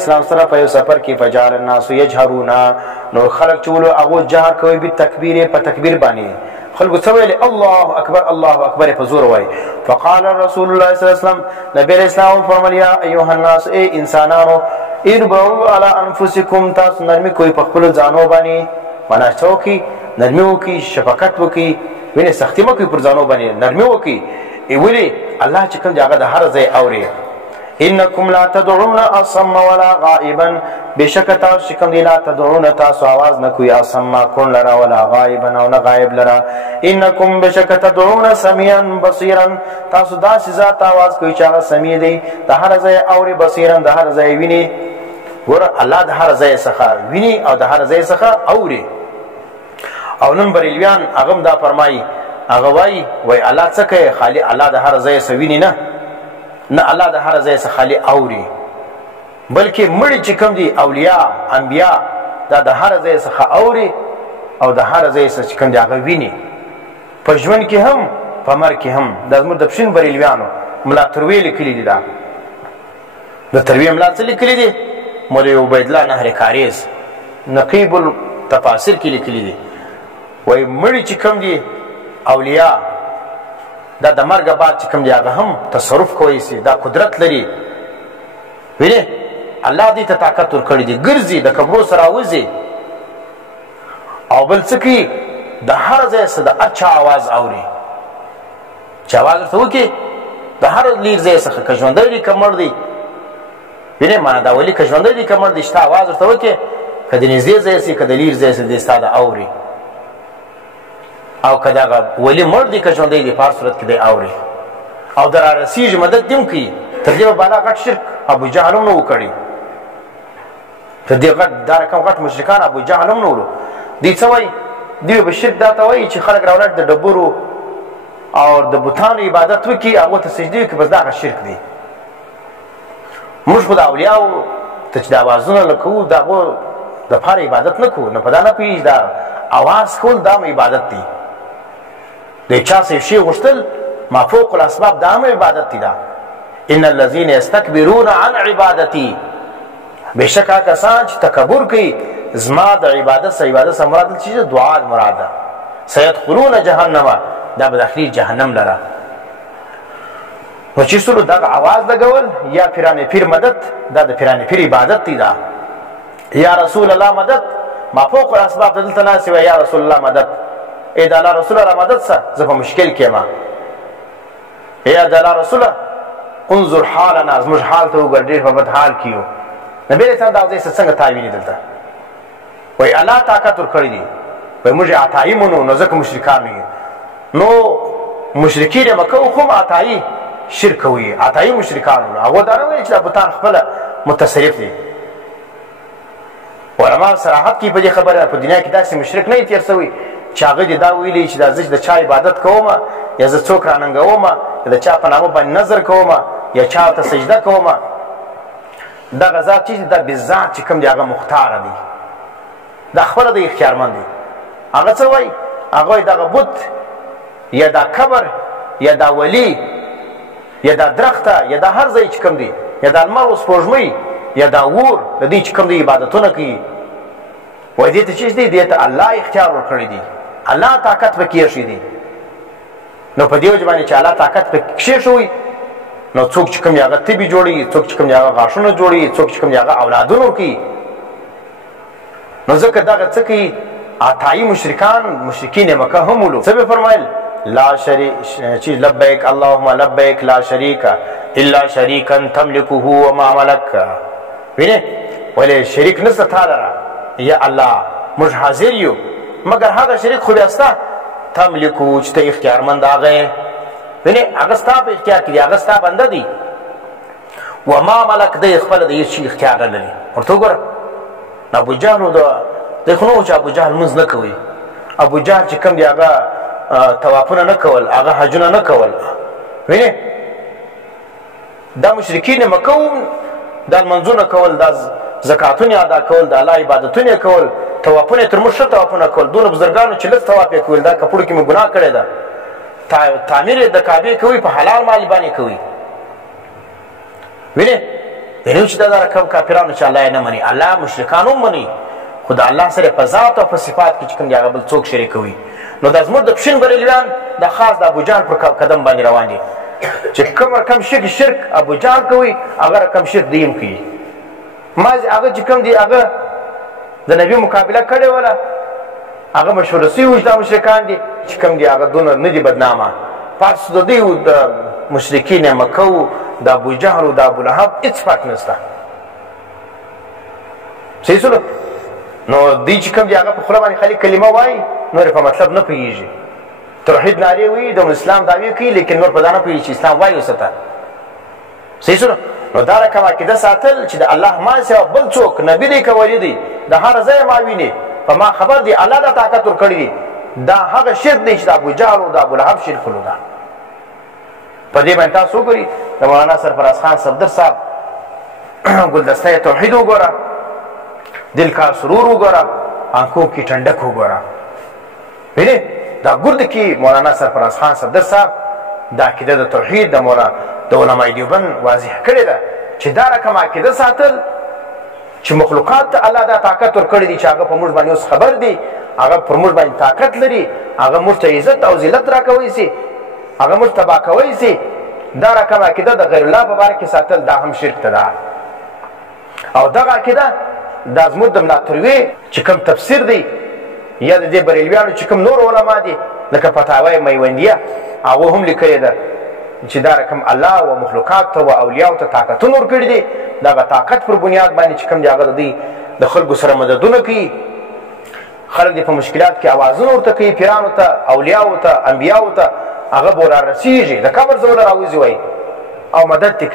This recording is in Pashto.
اسلام سره په یو سفر کې فجعل الناس يجهرون نو خلق چولو هغه جهر کوي به تکبیر په تکبیر باندې خلق څه ویل الله اکبر الله اکبر په زور وای فقال رسول الله صلی الله علیه وسلم نبی اسلام فرمایا ایها الناس ای انسانانو اربعوا على انفسکم تاسو نرمي کوئی په خپل ځانو باندې معنا څوکي نرمي وکي شفقت وکي ویني سختي مکو پر ځانو باندې نرمي وکي ویلي الله چې کوم ځای د هر ځای اوري انکم لا تدعون اصم ولا غائبا بشک تاسو کوم دی لا تدعون تاسو आवाज نه کوي اصم کون لرا ولا غائبا او نه غائب لرا انکم بشک تدعون سميعا بصيرا تاسو دا ذات आवाज کوي چې هغه سميع دی د هر ځای اوري بصيرا د هر ځای ویني ور الله د هر ځای څخه ویني او د هر ځای څخه اوري او نن بریلیان هغه دا فرمایي هغه وای الله څه کوي خالی الله د هر ځای سویني نه الله د هر ځای څخه خالی اوري بلکې مړي چې کوم دي اولیاء انبیاء دا د هر ځای څخه اوري او د هر ځای څخه کوم دي هغه ویني په ژوند کې هم په مرګ کې هم د زموږ د پښین بریلیانو ملا تروی لیکلي دي دا د تروی ملا څه لیکلي دي مولوی عبید الله نهر کاریز نقیب التفاسیر کې لیکلي دي وای مړي چې کوم دي اولیاء دا د مرګ بعد چې کوم دی هغه هم تصرف کوي سي دا قدرت لري ویني الله دې ته طاقت ورکړي دي ګرځي د قبرو سره وځي او بل څه کوي د هر ځای څخه د اچھا आवाज اوري چې आवाज ورته وکړي د هر لیر ځای څخه که ژوندی دی که مړ دی ویني معنا دا ولي که ژوندی دی که مړ دی شته आवाज ورته وکړي که د نږدې ځای سي که د لیر ځای سي دی ستا د اوري او کدا ولی مړ دی که ژوندی دی په هر صورت کې دی اوري او در رسیږي مدد دیم کوي تر دې بالا غټ شرک ابو جهل هم نه وکړي تر دې غټ دا رقم غټ مشرکان ابو جهل هم نه ولو دی څه وایي دی به شرک دا ته وایي چې خلک راولاړ د ډبرو او د بوتانو عبادت وکړي هغو ته سجدې وکړي بس دا هغه شرک دی موږ خو د اولیاو ته چې د اوازونه نه کوو د هغو دپاره عبادت نه کوو نو په دا نه پوهېږي دا اواز کول دا هم عبادت دی د چا څه شی غوښتل ما فوق الاسباب دا هم عبادت دی دا ان الذين يستكبرون عن عبادتي بشکا کسان چې تکبر کوي زما د عبادت سره عبادت سره مراد چې دعا مراد ده سيدخلون جهنم دا به داخلي جهنم لره نو چې څلو دغه आवाज لګول یا پیرانې پیر مدد دا د پیرانې پیر عبادت دی دا یا رسول الله مدد ما فوق الاسباب دلته ناس یا رسول الله مدد اے دا الله رسول الله مدد سره زه په مشکل کې ما یا دا الله رسول انظر حالنا زموږ حال ته وګور ډېر په بد حال کې یو نبی رسول دا ځای څنګه تاویني دلته وای الله طاقت ورکړی دی وای موږ عطایي مونږ نو ځکه مشرکان یو نو مشرکین مکه خو عطایي شرک کوي عطایي مشرکان هغه دا نه وایي چې بوتان خپل متصرف دي علماء صراحت کې په دې خبره په دنیا کې داسې مشرک نه تیر شوی چې هغه دا ویلي چې دا زه د چا عبادت کوم یا زه څوک راننګوم یا د چا په نامه باندې نظر کوم یا چا ته سجده کوم دغه ذات چې دا بالذات چې کوم دی هغه مختار دی دا خپله د اختیارمند دی هغه څه وایي هغه وایي دغه بت یا دا قبر یا دا ولی یا دا درخته یا دا هر ځای چې کوم دی یا دا لمر و سپوږمۍ یا دا اور د دې چې کوم دی عبادتونه کوي وایي دې ته چې دی دې ته الله اختیار ورکړی دی الله طاقت پکې ایښی دی نو په دې وجه باندې چې الله طاقت پکې کښېښوی نو څوک چې کوم هغه طبي جوړوي څوک چې کوم هغه غاښونه جوړوي څوک چې کوم هغه اولادونه ورکوي نو ځکه دغه څه کوي عطایي مشرکین مکه هم ولو څه به فرمایل لا شریک چې لبیک اللهم لبیک لا شریک الا شریکا تملکه وما ملک وینه ولې شریک نشته تا لره یا الله موږ حاضر یو مگر هغه شریک خو بیا ستا تملکو چې ته اختیارمند هغه وینه هغه ستا په اختیار کې دی هغه ستا بنده دی وما ملک دی خپل د هیڅ شي اختیار نه لري ورته وګوره ابو جهل د خو نو چې ابو جهل منځ نه کوي ابو جهل چې کوم دی هغه توافونه نه کول هغه حجونه نه کول وینه دا مشرکین مکه دا منځونه کول دا زکاتونه ادا کول د الله عبادتونه کول توافونه تر مشه توافونه کول دونه بزرګانو چې لږ توافه کول دا کپړو کې مې ګناه کړی ده تعمیر د کعبه کوي په حلال مال باندې کوي وینه دلیل چې دا رقم کافرانو چې الله یې نه مني، الله مشرکان هم مني، خو د الله سره په ذات او په صفات کې چې کوم دي هغه بل څوک شریکوي. نو دا زموږ د پښین بریلویان د خاص د ابوجهل پر قدم باندې روان دي چې کوم رقم شرک ابوجهل کوي هغه رقم شرک دی هم کوي. مازې هغه چې کوم دي هغه د نبي مقابله کړې وله، هغه مشهوره سوي دا مشرکان دي چې کوم دي هغه دونه نه دي بدنامه. پس د دوی د مشرکین مکه د ابوجهل او د ابولهب هېڅ فرق نشته. صحیح شولو؟ نو دوی چې کوم دي هغه په خوله باندې خالي کلمه وایي، نور په مطلب نه پوهېږي. توحید نارې وایي، د اسلام دعوې کوي، لیکن نور په دا نه پوهېږي چې اسلام وایي وسته. صحیح شولو؟ نو دا رقم عقیده ساتل چې د الله ما سوا بل څوک نبي دی که ولی دی د هر ځای ما ویني په ما خبر دی الله دا طاقت ورکړی دی، دا هغه شرک دی چې د ابوجهل او د ابولهب شرک ولو ده. په دې باندې تاسو وګورئ د مولانا سرفراز خان صفدر صاحب ګلدسته توحید وګوره، دل کا سرور وګوره، آنکھوں کی ٹھنڈک وګوره. وینئ دا ګرد کې مولانا سرفراز خان صفدر صاحب دا عقیده د توحید د مولانا د علماء دیوبند واضح کړې ده چې دا رقم عقیده ساتل چې مخلوقات ته الله دا طاقت ورکړی دی چې هغه په موږ باندې اوس خبر دی، هغه پر موږ باندې طاقت لري، هغه موږ ته عزت او ذلت راکوی سي، هغه موږ تباه کوی سي. دا رقم عقیده د غیر الله په باره کې ساتل دا هم شرک ته ده. او دغه عقیده دا زموږ د ملا تروې چې کوم تفسیر دی یا د دې بریلویانو چې کوم نور علما دي لکه فتاوی میوندیه هغو هم لیکلې ده چې دا رقم الله و مخلوقات ته و اولیاو ته طاقتونه ورکړي دي، دغه طاقت پر بنیاد باندې چې کوم دی هغه د دوی د خلکو سره مددونه کوي، خلک دې په مشکلات کې اوازونه ورته کوي، پیرانو ته، اولیاو ته، انبیاو ته، هغه به ورارسېږي، د قبر زه ورله راوځي وایي او مدد ترې کوي.